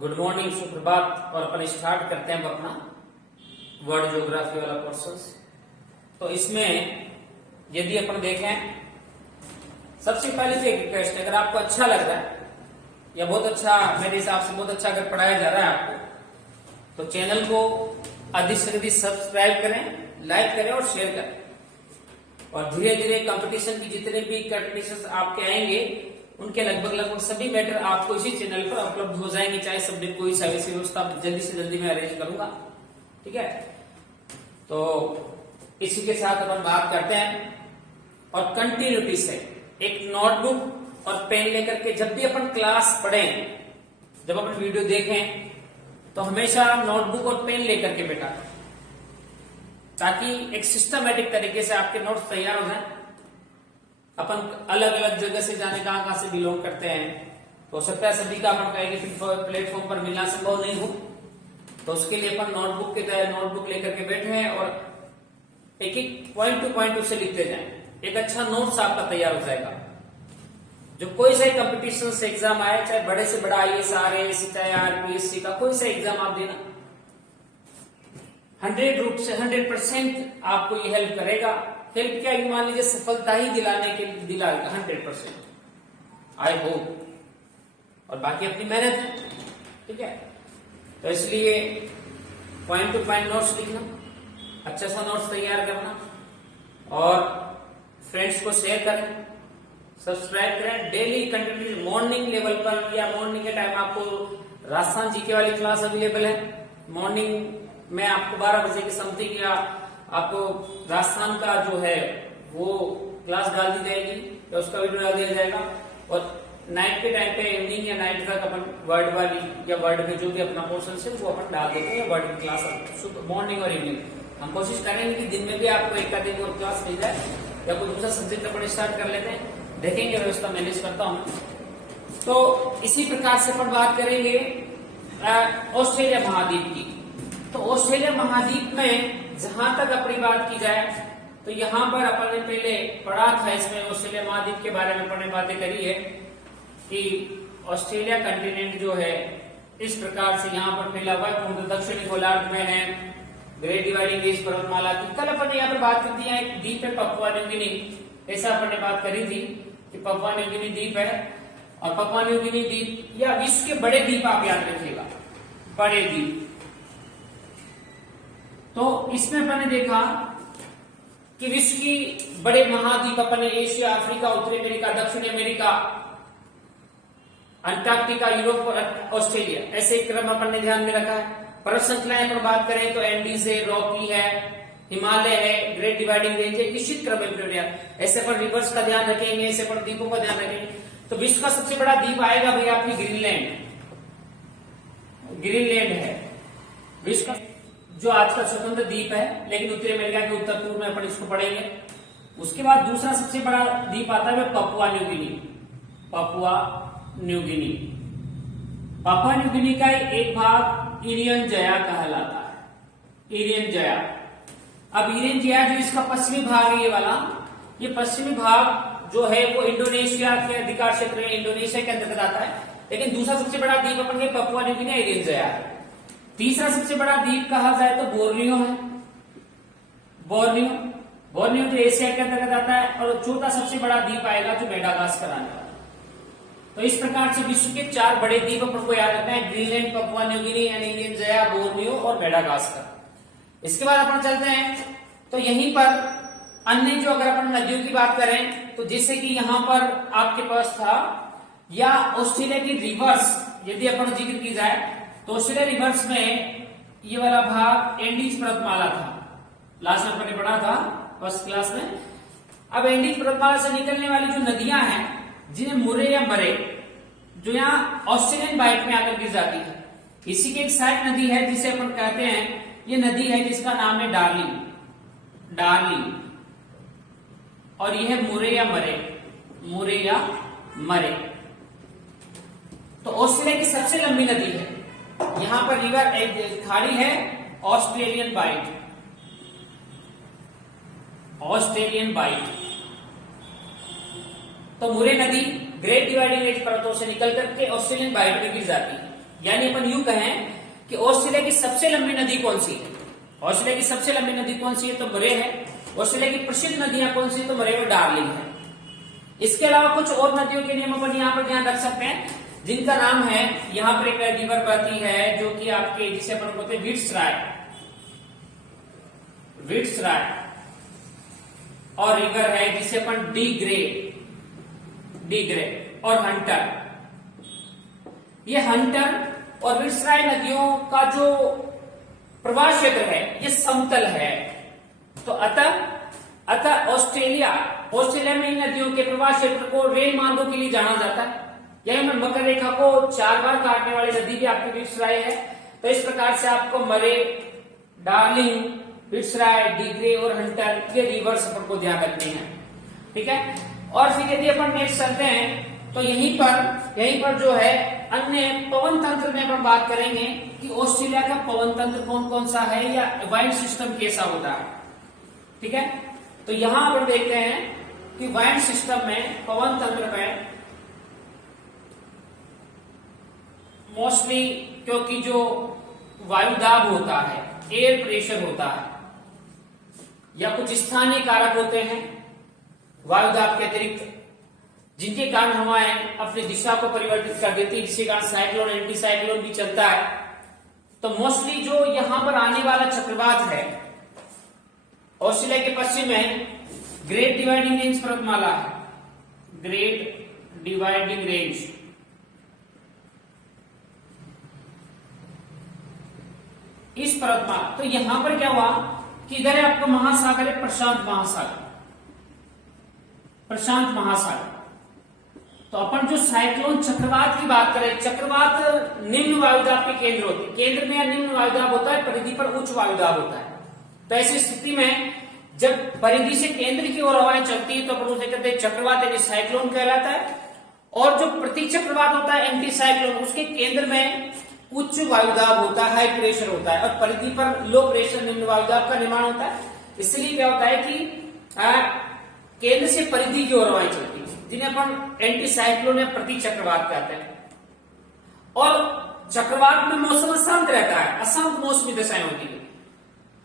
Good morning, सुप्रभात। और अपन start करते हैं अपना वर्ल्ड ज्योग्राफी वाला कोर्सेस। तो इसमें यदि अपन देखें, सबसे पहले तो एक रिक्वेस्ट है, अगर आपको अच्छा लग रहा है या बहुत अच्छा, मेरे हिसाब से बहुत अच्छा अगर पढ़ाया जा रहा है आपको, तो चैनल को अधिक से अधिक सब्सक्राइब करें, लाइक करें और शेयर करें। और धीरे धीरे कंपटीशन की जितने भी कंपटीशन आपके आएंगे उनके लगभग सभी मैटर आपको इसी चैनल पर उपलब्ध हो जाएंगे, चाहे सब्जेक्ट कोई सा ऐसी व्यवस्था जल्दी से जल्दी मैं अरेंज करूंगा। ठीक है, तो इसी के साथ अपन बात करते हैं और कंटिन्यूटी से एक नोटबुक और पेन लेकर के जब भी अपन क्लास पढ़ें, जब अपन वीडियो देखें, तो हमेशा नोटबुक और पेन लेकर के बैठा, ताकि एक सिस्टमेटिक तरीके से आपके नोट्स तैयार हो जाएं। अपन अलग अलग जगह से जाने कहां से बिलोंग करते हैं, तो हो सकता है सभी का अपन कहेंगे प्लेटफॉर्म पर मिलना संभव नहीं हो, तो उसके लिए अपन नोटबुक के तरह नोटबुक लेकर के बैठे हैं और एक एक पॉइंट टू पॉइंट उसे लिखते जाएं। एक अच्छा नोट्स आपका तैयार हो जाएगा। जो कोई सा कंपटीशन से एग्जाम आए, चाहे बड़े से बड़ा IAS RAS, चाहे RPSC का कोई सा एग्जाम आप देना, 100% आपको ये हेल्प करेगा। हेल्प क्या, मान लीजिए सफलता ही दिलाने के लिए दिलाएगा 100%, आई होप। और बाकी अपनी मेहनत है। ठीक है, तो इसलिए पॉइंट टू पॉइंट नोट्स लिखना, अच्छा सा नोट्स तैयार करना और फ्रेंड्स को शेयर करें, सब्सक्राइब करें। डेली कंटिन्यू मॉर्निंग लेवल पर या मॉर्निंग के टाइम आपको राजस्थान जीके वाली क्लास अवेलेबल है। मॉर्निंग में आपको 12 बजे की समथिंग या आपको राजस्थान का जो है वो क्लास डाल दी जाएगी या उसका वीडियो डाल दिया जाएगा। और नाइट के टाइम पे, इवनिंग या नाइट तक अपन वर्ड वाली या वर्ड में जो भी अपना पोर्शन है वो अपन डाल देते हैं। वर्ड की क्लास मॉर्निंग और इवनिंग हम कोशिश करेंगे कि दिन में भी आपको एक दिन और क्लास मिल जाए, या कोई दूसरा सब्जेक्ट अपन स्टार्ट कर लेते हैं, देखेंगे व्यवस्था मैनेज करता हूं। तो इसी प्रकार से अपन बात करेंगे ऑस्ट्रेलिया महाद्वीप की। तो ऑस्ट्रेलिया महाद्वीप में जहां तक अपनी बात की जाए, तो यहां पर अपन ने पहले पढ़ा था, इसमें ऑस्ट्रेलिया महाद्वीप के बारे में अपन ने बातें करी है कि ऑस्ट्रेलिया कंटिनेंट जो है इस प्रकार से यहाँ पर फैला हुआ है, पूर्ण दक्षिणी गोलार्ध में है, ग्रेट डिवाइडिंग रेंज पर्वतमाला की। कल अपन ने यहाँ पर बात की थी, एक द्वीप है पपुआ न्यू गिनी, ऐसा अपन ने बात करी थी कि पपुआ न्यू गिनी द्वीप है। और पपुआ न्यू गिनी द्वीप या विश्व के बड़े द्वीप आप याद रखिएगा, बड़े द्वीप। तो इसमें अपन ने देखा कि विश्व की बड़े महाद्वीप अपन ने एशिया, अफ्रीका, उत्तरी अमेरिका, दक्षिणी अमेरिका, अंटार्कटिका, यूरोप और ऑस्ट्रेलिया, ऐसे क्रम अपन ने ध्यान में रखा है। पर्वत श्रृंखलाएं पर बात करें तो एंडीज है, रॉकी है, हिमालय है, ग्रेट डिवाइडिंग रेंज है, निश्चित क्रम में। ऐसे पर रिवर्स का ध्यान रखेंगे, ऐसे पर द्वीपों का ध्यान रखेंगे। तो विश्व का सबसे बड़ा द्वीप आएगा भैया आपकी ग्रीनलैंड। ग्रीनलैंड है विश्व का जो आज का स्वतंत्र द्वीप है, लेकिन उत्तरी अमेरिका के उत्तर पूर्व में अपन इसको पढ़ेंगे। उसके बाद दूसरा सबसे बड़ा द्वीप आता है Papua New Guinea. Papua New Guinea, Papua New Guinea का एक भाग इरियन जया कहलाता है। इरियन जया, अब इरियन जया जो इसका पश्चिमी भाग है, ये वाला, ये पश्चिमी भाग जो है वो इंडोनेशिया के अधिकार क्षेत्र है, इंडोनेशिया के अंतर्गत आता है। लेकिन दूसरा सबसे बड़ा द्वीप अपन के पपुआ न्यू गिनी इरियन जया है। तीसरा सबसे बड़ा द्वीप कहा जाए तो बोर्नियो है। बोर्नियो जो एशिया के अंतर्गत आता है। और चौथा सबसे बड़ा द्वीप आएगा जो मेडागास्कर आने वाला। तो इस प्रकार से विश्व के 4 बड़े द्वीप अपन को याद रखना है, ग्रीनलैंड, पपुआ न्यू गिनी यानी इरियन जया, बोर्नियो और मेडागास्कर। इसके बाद अपन चलते हैं, तो यहीं पर अन्य जो अगर अपन नदियों की बात करें, तो जैसे कि यहां पर आपके पास था, या ऑस्ट्रेलिया की रिवर्स यदि अपन जिक्र की जाए, तो ऑस्ट्रेलिया रिवर्स में ये वाला भाग एंडीज पर्वतमाला था। लास्ट में अपन ने पढ़ा था फर्स्ट क्लास में। अब एंडीज पर्वतमाला से निकलने वाली जो नदियां हैं, जिन्हें मुरे या मरे, जो यहाँ ऑस्ट्रेलियन बाइट में आकर गिर जाती है, इसी की एक साइड नदी है जिसे अपन कहते हैं, ये नदी है जिसका नाम है डार्लिंग। डार्लिंग, और यह है मुरे या मरे। मुरे या मरे तो ऑस्ट्रेलिया की सबसे लंबी नदी है। यहां पर रिवर एक खाड़ी है, ऑस्ट्रेलियन बाइट। ऑस्ट्रेलियन बाइट, तो मुरे नदी ग्रेट डिवाइडिंग रेंज पर्वतों से निकल करके ऑस्ट्रेलियन बाइट में गिर जाती है। यानी अपन यूं कहें कि ऑस्ट्रेलिया की सबसे लंबी नदी कौन सी है? ऑस्ट्रेलिया की सबसे लंबी नदी कौन सी है? तो मरे है। ऑस्ट्रेलिया की प्रसिद्ध नदियां कौन सी? तो मरे और डार्लिंग है। इसके अलावा कुछ और नदियों के नियम अपन यहाँ पर ध्यान रख सकते हैं, जिनका नाम है, यहाँ पर एक रिवर बहती है जो कि आपके, जिसे अपन बोलते हैं विट्सराय, और रिवर है जिसे अपन डी ग्रे और हंटर। ये हंटर और विट्सराय नदियों का जो प्रवाह क्षेत्र है ये समतल है। तो अतः ऑस्ट्रेलिया में इन नदियों के प्रवाह क्षेत्र को रेल मार्गों के लिए जाना जाता है। यही में मकर रेखा को 4 बार काटने वाली नदी भी आपकी विट्सराय है। तो इस प्रकार से आपको मरे, डार्लिंग, विट्सराय, डी ग्रे और हंटर ये रिवर्स अपन को ध्यान रखनी है। ठीक है। और फिर यदि अपन नेक्स्ट चलते हैं तो यहीं पर जो है अन्य पवन तंत्र में अपन बात करेंगे कि ऑस्ट्रेलिया का पवन तंत्र कौन कौन सा है या वाइंड सिस्टम कैसा होता है। ठीक है। तो यहां अपन देखते हैं कि वाइंड सिस्टम में, पवन तंत्र में मोस्टली क्योंकि जो वायुदाब होता है, एयर प्रेशर होता है, या कुछ स्थानीय कारक होते हैं वायुदाब के अतिरिक्त, जिनके कारण हवाएं अपनी दिशा को परिवर्तित कर देती है, जिसके कारण साइक्लोन, एंटी साइक्लोन भी चलता है। तो मोस्टली जो यहां पर आने वाला चक्रवात है, ऑस्ट्रेलिया के पश्चिम में ग्रेट डिवाइडिंग रेंज पर्वतमाला है, ग्रेट डिवाइडिंग रेंज। इस पर्वतमाला, तो यहां पर क्या हुआ कि इधर है आपका महासागर है, प्रशांत महासागर। तो अपन जो साइक्लोन चक्रवात की बात करें, चक्रवात निम्न वायुदाब के केंद्र होते हैं, केंद्र में निम्न वायुदाब होता है, परिधि पर उच्च वायुदाब होता है। तो ऐसी स्थिति में जब परिधि से केंद्र की ओर हवाएं चलती है तो अपन उसे कहते हैं चक्रवात, यानी साइक्लोन कहलाता है। और जो प्रति चक्रवात होता है, एंटी साइक्लोन, उसके केंद्र में उच्च वायुदाब होता है, हाई प्रेशर होता है, और परिधि पर लो प्रेशर, निम्न वायुदाब का निर्माण होता है। इसलिए क्या होता है कि केंद्र से परिधि की ओर हवाएं चलती है, जिन्हें अपन एंटी साइक्लोन या प्रति चक्रवात कहते हैं। और चक्रवात में मौसम अशांत रहता है, अशांत मौसमी दशाएं होती है,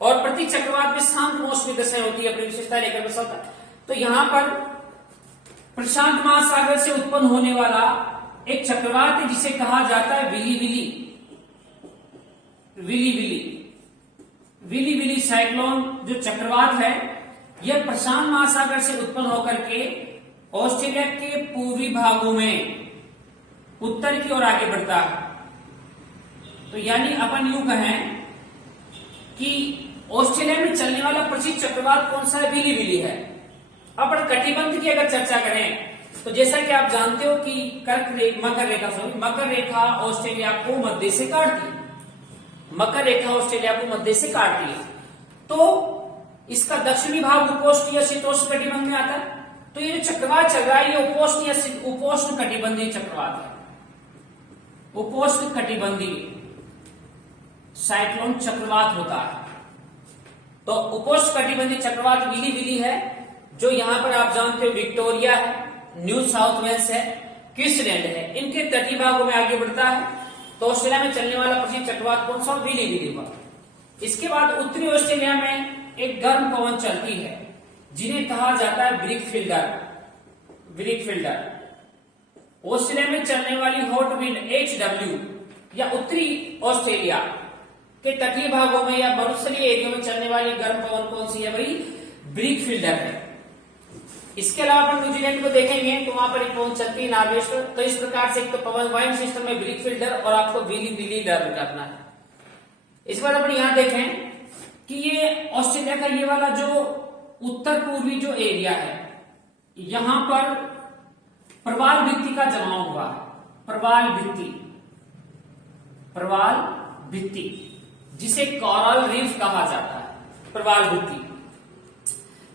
और प्रति चक्रवात में शांत मौसमी दशाएं होती है, अपनी विशेषता लेकर बसता है। तो यहां पर प्रशांत महासागर से उत्पन्न होने वाला एक चक्रवात है जिसे कहा जाता है विली साइक्लोन। जो चक्रवात है यह प्रशांत महासागर से उत्पन्न होकर के ऑस्ट्रेलिया के पूर्वी भागों में उत्तर की ओर आगे बढ़ता है। तो यानी अपन यूं कहें कि ऑस्ट्रेलिया में चलने वाला प्रसिद्ध चक्रवात कौन सा है? विली है। अपन कटिबंध की अगर चर्चा करें तो जैसा कि आप जानते हो कि मकर रेखा ऑस्ट्रेलिया को मध्य से काटती है, तो इसका दक्षिणी भाग उपोष्ण या शीतोष्ण कटिबंध में आता है। तो ये जो चक्रवात चल रहा है ये उपोष्ण या उपोष्ण कटिबंधीय चक्रवात है, उपोष्ण कटिबंधीय साइक्लोन चक्रवात होता है। तो उपोष्ण कटिबंधीय चक्रवात विली है, जो यहां पर आप जानते हो विक्टोरिया है, न्यू साउथ वेल्स है, क्वींसलैंड है, इनके तटीय भागों में आगे बढ़ता है। तो ऑस्ट्रेलिया में चलने वाला प्रसिद्ध चक्रवात कौन सा? विली हुआ। इसके बाद उत्तरी ऑस्ट्रेलिया में एक गर्म पवन चलती है जिन्हें कहा जाता है ब्रिकफिल्डर। ऑस्ट्रेलिया में चलने वाली हॉट विंड HW या उत्तरी ऑस्ट्रेलिया के तटीय भागों में या मरुस्थलीय एरिया में चलने वाली गर्म पवन कौन सी है? भाई ब्रिकफिल्डर है। इसके अलावा अपन न्यूजीलैंड को देखेंगे तो वहां पर एक पवन चलती है नॉर्वेस्टर। तो इस प्रकार से एक तो पवन वाइंड सिस्टम में ब्रिकफिल्डर और आपको विली लर्न करना है। इस बार अपन यहां देखें कि ये ऑस्ट्रेलिया का ये वाला जो उत्तर पूर्वी जो एरिया है, यहां पर प्रवाल भित्ति का जमाव हुआ है, प्रवाल भित्ति जिसे कोरल रीफ कहा जाता है।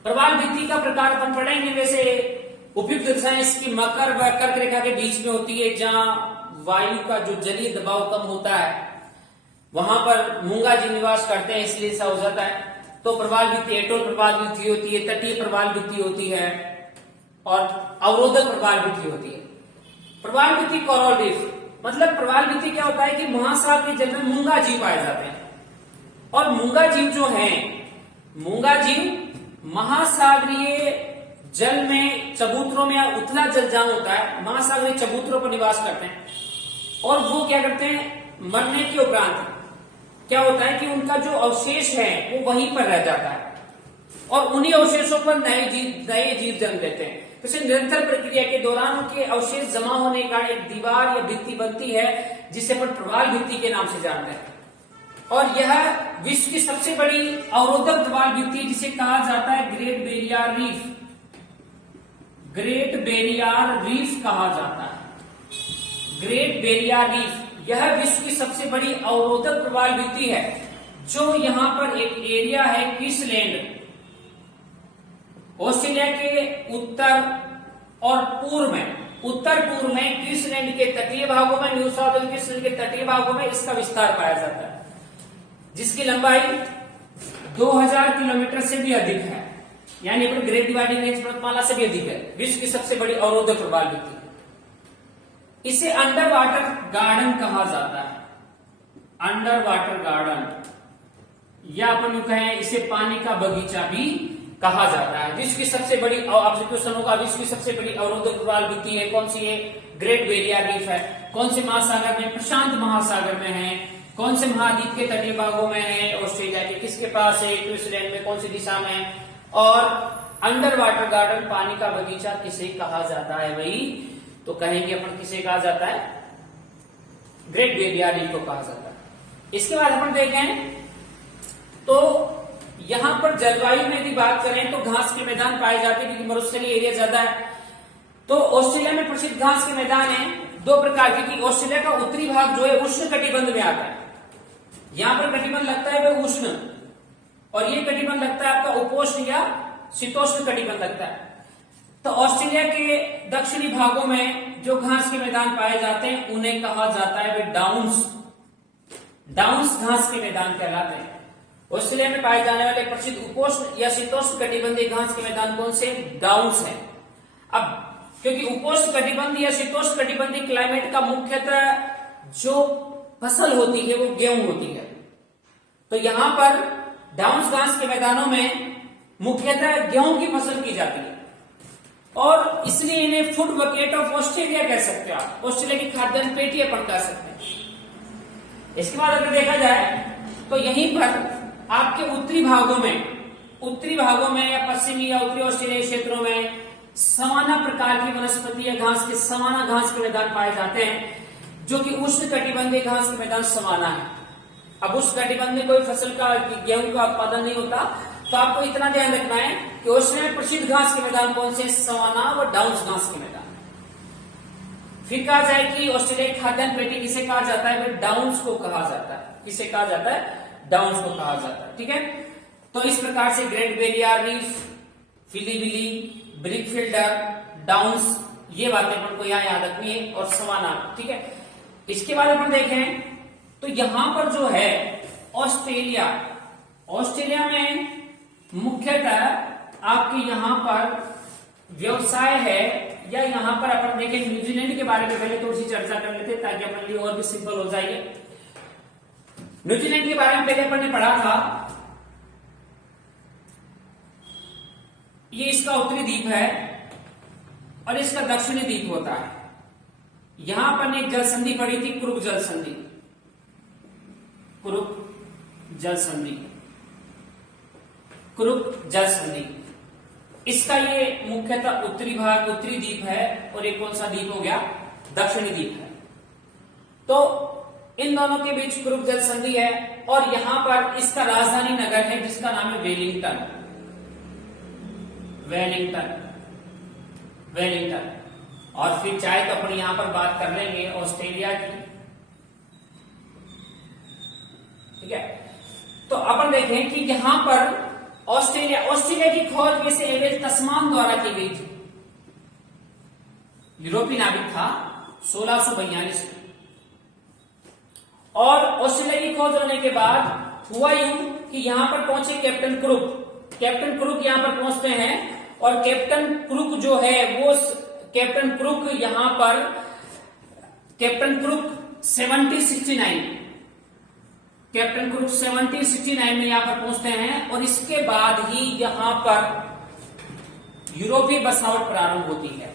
प्रवाल भित्ति का प्रकार अपन पढ़ेंगे। वैसे उपयुक्त दिशाएं इसकी मकर व कर्क रेखा के बीच में होती है, जहां वायु का जो जलीय दबाव कम होता है वहां पर मूंगा जी निवास करते हैं, इसलिए ऐसा हो जाता है। तो प्रवाल भित्ति एटोल प्रवाल भित्ति होती है, तटीय प्रवाल भित्ति होती है और अवरोधक प्रवाल भित्ति होती है। प्रवाल भित्ति कोरल रीफ मतलब प्रवाल भित्ति क्या होता है कि महासागर के जल में मूंगा जीव पाए जाते हैं, और मूंगा जीव जो है, मूंगा जीव महासागरीय जल में, चबूतरों में या उथला जल जहां होता है, महासागरीय चबूतरों पर निवास करते हैं। और वो क्या करते हैं, मरने के उपरांत क्या होता है कि उनका जो अवशेष है वो वहीं पर रह जाता है, और उन्हीं अवशेषों पर नए जीव जन्म लेते हैं। तो इस निरंतर प्रक्रिया के दौरान उनके अवशेष जमा होने के कारण एक दीवार या भित्ति बनती है, जिसे अपन प्रवाल भित्ति के नाम से जानते हैं। और यह विश्व की सबसे बड़ी अवरोधक प्रवाल भित्ति, जिसे कहा जाता है great barrier reef. Great barrier reef कहा जाता है, ग्रेट बैरियर रीफ। यह विश्व की सबसे बड़ी अवरोधक प्रवाल भित्ति है, जो यहां पर एक एरिया है क्वींसलैंड, ऑस्ट्रेलिया के उत्तर और पूर्व में, उत्तर पूर्व में क्वींसलैंड के तटीय भागों में, न्यू साउथ वेल्स क्वींसलैंड के तटीय भागों में इसका विस्तार पाया जाता है, जिसकी लंबाई 2000 किलोमीटर से भी अधिक है, यानी अपने ग्रेट डिवाइडिंग रेंज पर्वतमाला से भी अधिक है। विश्व की सबसे बड़ी अवरोधक प्रवाल भित्ति। इसे अंडर वाटर गार्डन कहा जाता है, अंडर वाटर गार्डन, या अपन यूं कहें इसे पानी का बगीचा भी कहा जाता है। विश्व की सबसे बड़ी, आपसे क्वेश्चन होगा, विश्व की सबसे बड़ी अवरोधक प्रवाल भित्ति है कौन सी है? ग्रेट बैरियर रीफ है। कौन से महासागर में? प्रशांत महासागर में है। कौन से महाद्वीप के तटीय भागों में है? ऑस्ट्रेलिया के। किसके पास है? क्वींसलैंड में। कौन सी दिशा में है? और अंडर वाटर गार्डन, पानी का बगीचा किसे कहा जाता है भाई? तो कहेंगे अपन किसे कहा जाता है? ग्रेट बैरियर रीफ को कहा जाता है। इसके बाद अपन देखें तो यहां पर जलवायु में यदि बात करें तो घास के मैदान पाए जाते हैं, क्योंकि मरुस्थलीय एरिया ज्यादा है। तो ऑस्ट्रेलिया में प्रसिद्ध घास के मैदान है दो प्रकार के, कि ऑस्ट्रेलिया का उत्तरी भाग जो है उष्ण कटिबंध में आता है, यहां पर कटिबंध लगता है वह उष्ण, और ये कटिबंध लगता है आपका उपोष्ण या शीतोष्ण कटिबंध लगता है। तो ऑस्ट्रेलिया के दक्षिणी भागों में जो घास के मैदान पाए जाते हैं उन्हें कहा जाता है वे डाउन्स, डाउन्स घास के मैदान कहलाते हैं। ऑस्ट्रेलिया में पाए जाने वाले प्रसिद्ध उपोष्ण या शीतोष्ण कटिबंधीय घास के मैदान कौन से? डाउन्स है। अब क्योंकि उपोष्ण कटिबंधीय या शीतोष्ण कटिबंधीय क्लाइमेट का मुख्यतः जो फसल होती है वो गेहूं होती है, तो यहां पर डाउन्स घास के मैदानों में मुख्यतः गेहूं की फसल की जाती है, और इसलिए इन्हें फूड बकेट ऑफ ऑस्ट्रेलिया कह सकते हो आप। ऑस्ट्रेलिया की खाद्यान्न पेटी अपन कह सकते हैं। इसके बाद अगर देखा जाए तो यहीं पर आपके उत्तरी भागों में या पश्चिमी या उत्तरी ऑस्ट्रेलिया क्षेत्रों में सवाना प्रकार की वनस्पति या घास के, सवाना घास के मैदान पाए जाते हैं, जो कि उष्ण कटिबंधीय घास के मैदान सवाना है। अब उष्ण कटिबंध में कोई फसल का, गेहूं का उत्पादन नहीं होता, तो आपको इतना ध्यान रखना है कि ऑस्ट्रेलिया में प्रसिद्ध घास के मैदान कौन से? सवाना व डाउन्स घास के मैदान। फिर कहा जाए कि ऑस्ट्रेलिया की खाद्यान्न पेटी किसे कहा जाता है? डाउन्स को कहा जाता है। किसे कहा जाता है? डाउन्स को कहा जाता है। ठीक है, तो इस प्रकार से ग्रेट बैरियर रीफ, फिलीविली, ब्रिकफिल्डर, डाउन्स, ये बातें अपन को यहां याद रखनी है, और सवाना। ठीक है, इसके बाद अपन देखें तो यहां पर जो है ऑस्ट्रेलिया में मुख्यतः आपके यहां पर व्यवसाय है, या यहां पर अपन देखें न्यूजीलैंड के बारे में पहले थोड़ी सी चर्चा कर लेते हैं ताकि अपन लिए और भी सिंपल हो जाएगी। न्यूजीलैंड के बारे में पहले अपन ने पढ़ा था, ये इसका उत्तरी द्वीप है और इसका दक्षिणी द्वीप होता है। यहां पर एक जल संधि पड़ी थी, कुरुक जल संधि, कुरुक जल संधि, कुरुक जल संधि। इसका ये मुख्यतः उत्तरी भाग, उत्तरी द्वीप है, और एक कौन सा द्वीप हो गया? दक्षिणी द्वीप है। तो इन दोनों के बीच कुरुक जल संधि है, और यहां पर इसका राजधानी नगर है जिसका नाम है वेलिंगटन। Wellington, Wellington. और फिर चाहे तो अपन यहां पर बात कर लेंगे ऑस्ट्रेलिया की। ठीक है, तो अपन देखें कि यहां पर ऑस्ट्रेलिया की खोज वैसे एवरेज तस्मान द्वारा की गई थी। यूरोपीय नाविक था 1642 में, और ऑस्ट्रेलिया की खोज होने के बाद हुआ यूं कि यहां पर पहुंचे कैप्टन क्रुक यहां पर पहुंचते हैं, और कैप्टन क्रुक जो है वो कैप्टन क्रुक 1769, कैप्टन कुक 1769 में यहां पर पहुंचते हैं और इसके बाद ही यहां पर यूरोपीय बसावट प्रारंभ होती है।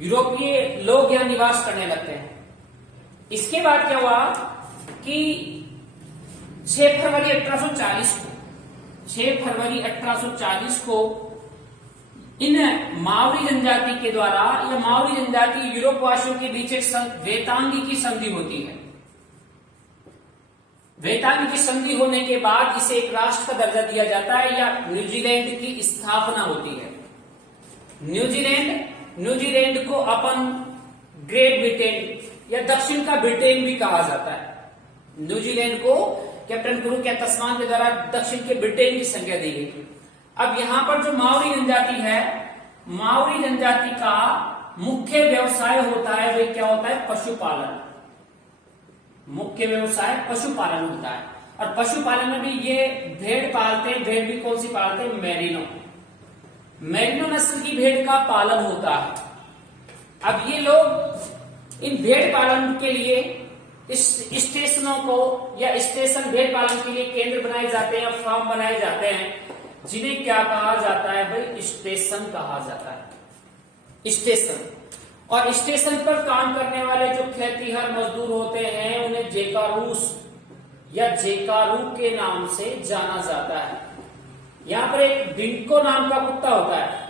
यूरोपीय लोग यहां निवास करने लगते हैं। इसके बाद क्या हुआ कि 6 फरवरी 1840 को इन मावरी जनजाति के द्वारा या मावरी जनजाति यूरोप वासियों के बीच एक वेतांगी की संधि होती है। वेतांगी की संधि होने के बाद इसे एक राष्ट्र का दर्जा दिया जाता है या न्यूजीलैंड की स्थापना होती है। न्यूजीलैंड को अपन ग्रेट ब्रिटेन या दक्षिण का ब्रिटेन भी कहा जाता है। न्यूजीलैंड को कैप्टन कुक या तस्मान के द्वारा दक्षिण के ब्रिटेन की संज्ञा दी गई। अब यहां पर जो मावरी जनजाति है, मावरी जनजाति का मुख्य व्यवसाय होता है, वह क्या होता है? पशुपालन। मुख्य व्यवसाय पशुपालन होता है और पशुपालन में भी ये भेड़ पालते हैं। भेड़ भी कौन सी पालते हैं? मेरिनो नस्ल की भेड़ का पालन होता है। अब ये लोग इन भेड़ पालन के लिए इस स्टेशनों को या स्टेशन भेड़ पालन के लिए केंद्र बनाए जाते हैं, फार्म बनाए जाते हैं, जिन्हें क्या कहा जाता है भाई? स्टेशन कहा जाता है। स्टेशन। और स्टेशन पर काम करने वाले जो खेतिहर मजदूर होते हैं उन्हें जेकारूस या जेकारू के नाम से जाना जाता है। यहां पर एक बिंको नाम का कुत्ता होता है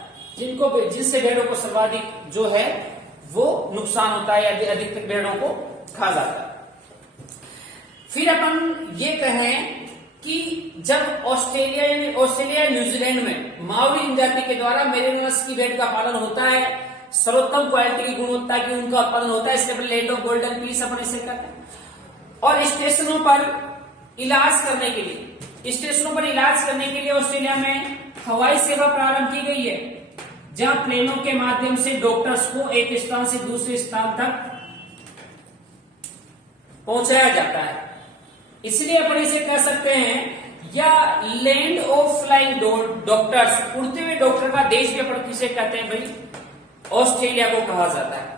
जिससे भेड़ों को सर्वाधिक जो है वो नुकसान होता है या अधिकतर भेड़ों को खा जाता है। फिर अपन ये कहें कि जब ऑस्ट्रेलिया न्यूजीलैंड में मावरी जनजाति के द्वारा मेरिनो नस्ल की भेड़ का पालन होता है, सर्वोत्तम क्वालिटी की गुणवत्ता की उनका उत्पादन होता है, इसलिए लैंड ऑफ गोल्डन पीस अपन इसे कहते हैं। और स्टेशनों पर इलाज करने के लिए ऑस्ट्रेलिया में हवाई सेवा प्रारंभ की गई है, जहां प्लेनों के माध्यम से डॉक्टर्स को एक स्थान से दूसरे स्थान तक पहुंचाया जाता है। इसलिए अपन इसे कह सकते हैं या लैंड ऑफ फ्लाइंग डॉक्टर्स, उड़ते हुए डॉक्टर का देश भी अपन किसे कहते हैं भाई? ऑस्ट्रेलिया को कहा जाता है।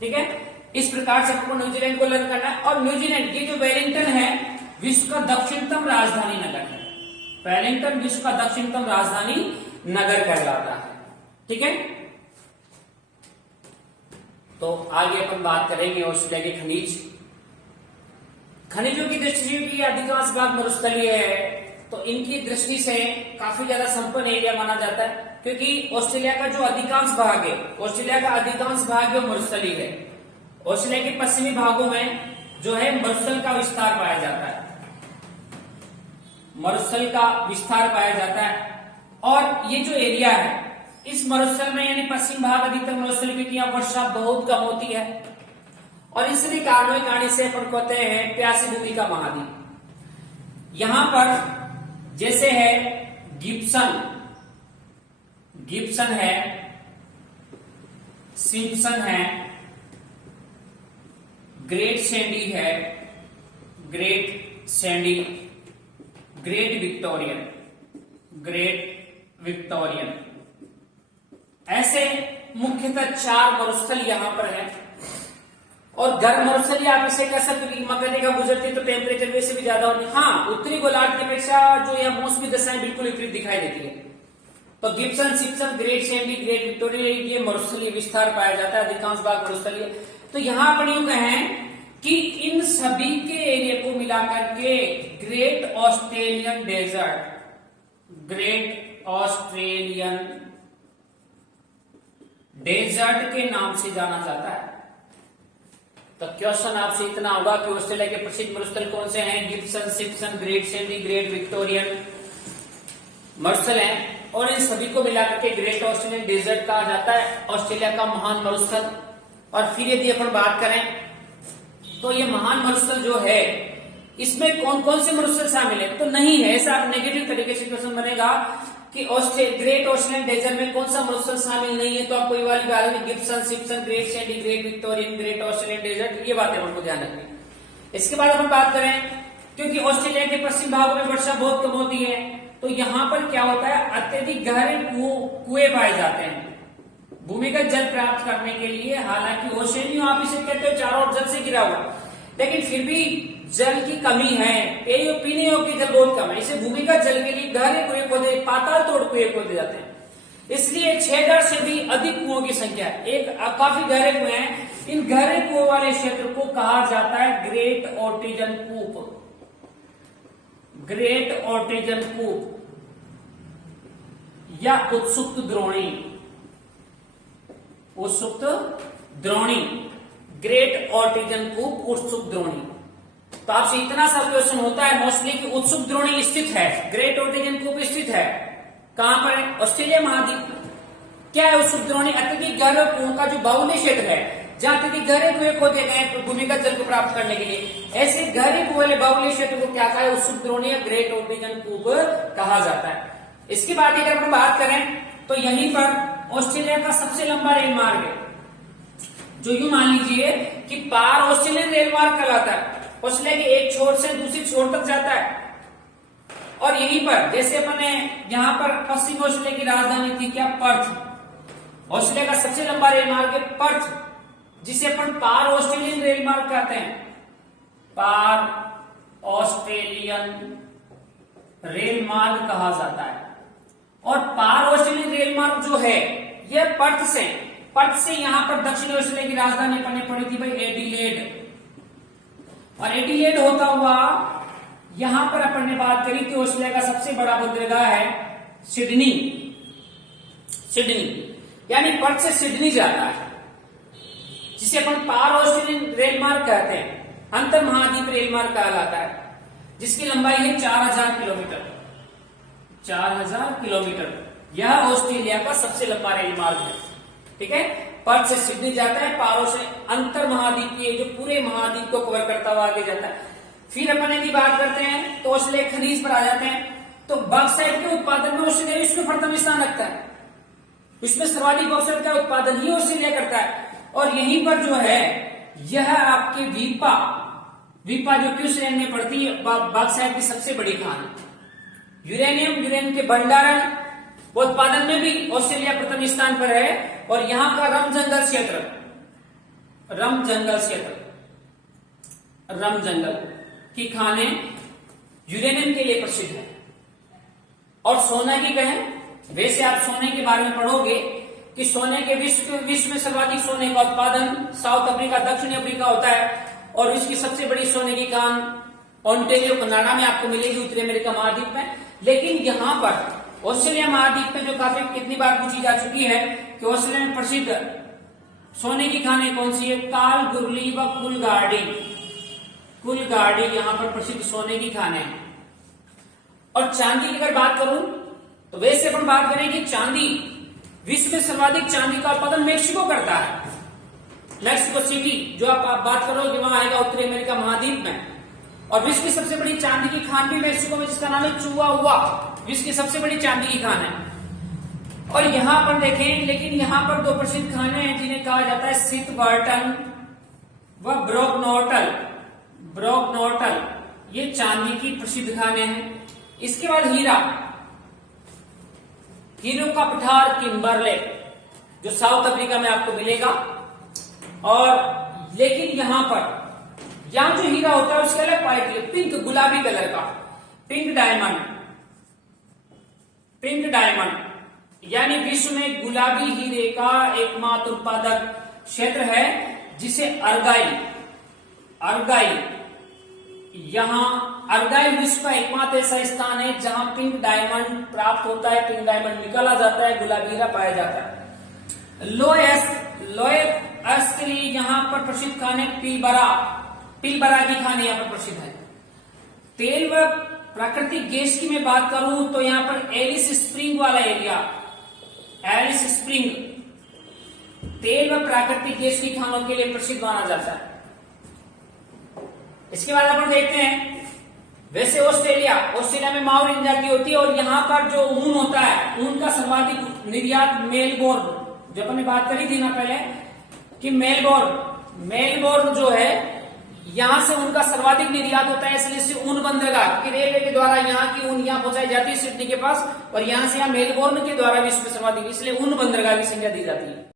ठीक है, इस प्रकार से आपको न्यूजीलैंड को लर्न करना है। और न्यूजीलैंड की जो वेलिंगटन है विश्व का दक्षिणतम राजधानी नगर है। वेलिंगटन विश्व का दक्षिणतम राजधानी नगर कहलाता है। ठीक है, तो आगे अपन बात करेंगे ऑस्ट्रेलिया के खनिजों की दृष्टि से की अधिकांश भाग मरुस्थलीय है, तो इनकी दृष्टि से काफी ज्यादा संपन्न एरिया माना जाता है, क्योंकि ऑस्ट्रेलिया का जो अधिकांश भाग है मरुस्थलीय है। ऑस्ट्रेलिया के पश्चिमी भागों में जो है मरुस्थल का विस्तार पाया जाता है। और ये जो एरिया है इस मरुस्थल में यानी पश्चिम भाग अधिकतर मरुस्थल, क्योंकि यहाँ वर्षा बहुत कम होती है और इसलिए कारण से अपन कहते हैं प्यासी भूमि का महाद्वीप। यहां पर जैसे है गिब्सन है, सिम्पसन है, ग्रेट सैंडी, ग्रेट विक्टोरियन, ऐसे मुख्यतः 4 मरुस्थल यहां पर है। और गर्म मरुस्थल आप इसे कह सकते हो कि मकर का गुजरती तो टेम्परेचर वैसे भी ज्यादा होती है। हाँ, उत्तरी गोलार्ध की अपेक्षा जो यह मौसमी दशाएं बिल्कुल विपरीत दिखाई देती है। तो Gibson, Simpson, Great Sandy, Great Victorian, ये मरुस्थलीय विस्तार पाया जाता है, अधिकांश भाग मरुस्थलीय। तो यहां पर यूं कहें कि इन सभी के एरिया को मिलाकर के ग्रेट ऑस्ट्रेलियन डेजर्ट के नाम से जाना जाता है। तो क्वेश्चन आपसे इतना होगा कि ऑस्ट्रेलिया के प्रसिद्ध मरुस्थल कौन से हैं? Gibson, Simpson, Great Sandy, Great Victorian मरुस्थल हैं, और इन सभी को मिलाकर के ग्रेट ऑस्ट्रेलियन डेजर्ट कहा जाता है, ऑस्ट्रेलिया का महान मरुस्थल। और फिर यदि अपन बात करें तो ये महान मरुस्थल जो है इसमें कौन कौन से मरुस्थल शामिल है? तो नहीं है, ऐसा नेगेटिव तरीके से क्वेश्चन बनेगा कि ग्रेट ऑस्ट्रेलियन डेजर्ट में कौन सा मरुस्थल शामिल नहीं है, तो आपको ये वाली बात है Gibson, Simpson, Great Sandy, Great Victorian, Great Australian Desert, ये बातें आपको ध्यान रखनी। इसके बाद अपन बात करें, क्योंकि ऑस्ट्रेलिया के पश्चिम भागों में वर्षा बहुत कम होती है, तो यहां पर क्या होता है? अत्यधिक गहरे कुएं पाए जाते हैं, भूमिगत जल प्राप्त करने के लिए, हालांकि ओशेनियो आप इसे कहते हो चारों ओर जल से घिरा हुआ, लेकिन फिर भी जल की कमी है, पीने योग्य जल बहुत कम है। इसे भूमिगत जल के लिए गहरे कुएं खोदे, पाताल तोड़ कुएं खोदे जाते हैं। इसलिए 6000 से भी अधिक कुओं की संख्या है। एक काफी गहरे कुएं हैं। इन गहरे कुओं वाले क्षेत्र को कहा जाता है ग्रेट ऑर्टिजन कूप। ग्रेट ऑर्टिजन कूप या उत्सुप्त द्रोणी। उत्सुप्त द्रोणी, ग्रेट ऑर्टिजन कूप, उत्सुप्त द्रोणी। तो आपसे इतना सा क्वेश्चन होता है मोस्टली कि उत्सुप्त द्रोणी स्थित है, ग्रेट ऑर्टिजन कूप स्थित है कहां पर है? ऑस्ट्रेलिया महाद्वीप में। क्या है उत्सुप्त द्रोणी? अत्यधिक गहरे कुओं का जो बाहुल्य क्षेत्र है, जहां अत्यधिक गहरे कुएं खोदे गए भूमिगत जल को प्राप्त करने के लिए, ऐसे गहरे कुएं वाले बाहुल्य क्षेत्र को क्या कहा है? उत्सुप्त द्रोणी या ग्रेट ऑर्टिजन कूप कहा जाता है। इसके बाद अगर हम बात करें तो यहीं पर ऑस्ट्रेलिया का सबसे लंबा रेल मार्ग है, जो यूं मान लीजिए कि पार ऑस्ट्रेलियन रेल मार्ग कहलाता है। ऑस्ट्रेलिया के एक छोर से दूसरी छोर तक जाता है। और यहीं पर जैसे अपने यहां पर पश्चिम ऑस्ट्रेलिया की राजधानी थी क्या? पर्थ। ऑस्ट्रेलिया का सबसे लंबा रेल मार्ग है पर्थ, जिसे अपन पार ऑस्ट्रेलियन रेल मार्ग कहते हैं। पार ऑस्ट्रेलियन रेल मार्ग कहा जाता है। और पार ऑस्ट्रेलियन रेल मार्ग जो है यह पर्थ से यहां पर दक्षिण ऑस्ट्रेलिया की राजधानी अपन ने पड़ी थी भाई एडिलेड। और एडिलेड होता हुआ यहां पर अपन ने बात करी कि ऑस्ट्रेलिया का सबसे बड़ा बंदरगाह है सिडनी। यानी पर्थ से सिडनी जाता है, जिसे अपन पार ऑस्ट्रेलियन रेल मार्ग कहते हैं। अंतर महाद्वीप रेल मार्ग कहलाता है, जिसकी लंबाई है 4000 किलोमीटर। 4000 किलोमीटर यह ऑस्ट्रेलिया का सबसे लंबा रेल मार्ग है। ठीक है, पर्थ से सिडनी जाता है, पारों से अंतर महाद्वीप की जो पूरे महाद्वीप को कवर करता हुआ आगे जाता है। फिर अपन यदि बात करते हैं तो ऑस्ट्रेलिया खनिज पर आ जाते हैं। तो बॉक्साइट के उत्पादन में ऑस्ट्रेलिया विश्व में प्रथम स्थान रखता है। विश्व में सर्वाधिक बॉक्साइट का उत्पादन ही ऑस्ट्रेलिया करता है। और यहीं पर जो है यह आपके वीपा जो क्यू श्रेणी में पड़ती है, बॉक्साइट की सबसे बड़ी खान है। यूरेनियम के भंडारण वो उत्पादन में भी ऑस्ट्रेलिया प्रथम स्थान पर है। और यहां का रम जंगल की खानें यूरेनियम के लिए प्रसिद्ध है। और सोना की कहें, वैसे आप सोने के बारे में पढ़ोगे कि सोने के विश्व में सर्वाधिक सोने का उत्पादन साउथ अफ्रीका, दक्षिण अफ्रीका होता है। और विश्व की सबसे बड़ी सोने की खान ओंटारियो कनाडा में आपको मिलेगी, उत्तरी अमेरिका महाद्वीप में। लेकिन यहां पर ऑस्ट्रेलिया महाद्वीप में जो काफी कितनी बार पूछी जा चुकी है कि ऑस्ट्रेलिया में प्रसिद्ध सोने की खानें कौन सी है? कालगुरली व कुलगाड़ी यहां पर प्रसिद्ध सोने की खानें हैं। और चांदी की अगर बात करूं तो वैसे अपन बात करें कि चांदी विश्व में सर्वाधिक चांदी का उत्पादन मेक्सिको करता है। मेक्सिको सिटी जो आप बात करोगे वहां आएगा उत्तरी अमेरिका महाद्वीप में। और विश्व की सबसे बड़ी चांदी की खान भी मेक्सिको में, जिसका नाम है चुआहुआ, विश्व की सबसे बड़ी चांदी की खान है। और यहां पर देखें, लेकिन यहां पर दो प्रसिद्ध खाने हैं जिन्हें कहा जाता है सिटवार्टन व ब्रोकनोर्टल। ये चांदी की प्रसिद्ध खाने हैं। इसके बाद हीरो का पठार किम्बरले जो साउथ अफ्रीका में आपको मिलेगा। और लेकिन यहां जो हीरा होता है उसकी अलग क्वालिटी है, पिंक गुलाबी कलर का, पिंक डायमंड यानी विश्व में गुलाबी हीरे का एकमात्र उत्पादक क्षेत्र है, जिसे अर्गाइल विश्व का एकमात्र ऐसा स्थान है जहां पिंक डायमंड प्राप्त होता है, पिंक डायमंड निकाला जाता है, गुलाबी हीरा पाया जाता है। लोएस के लिए यहां पर प्रसिद्ध खाने पिलबरा की खाने यहां पर प्रसिद्ध है। तेल व प्राकृतिक गैस की मैं बात करूं तो यहां पर एलिस स्प्रिंग वाला एरिया, तेल व प्राकृतिक गैस की खानों के लिए प्रसिद्ध माना जाता है। इसके बाद अपन देखते हैं, वैसे ऑस्ट्रेलिया में माओरी जनजाति होती है। और यहां पर जो ऊन होता है, ऊन का सर्वाधिक निर्यात मेलबोर्न, जो अपन ने बात करी थी ना पहले कि मेलबोर्न जो है यहां से उनका सर्वाधिक निर्यात होता है। इसलिए इसे ऊन बंदरगाह कि रेलवे के द्वारा यहाँ की ऊन यहाँ पहुंचाई जाती है सिडनी के पास, और यहां से यहाँ मेलबोर्न के द्वारा विश्व में सर्वाधिक, इसलिए ऊन बंदरगाह की संज्ञा दी जाती है।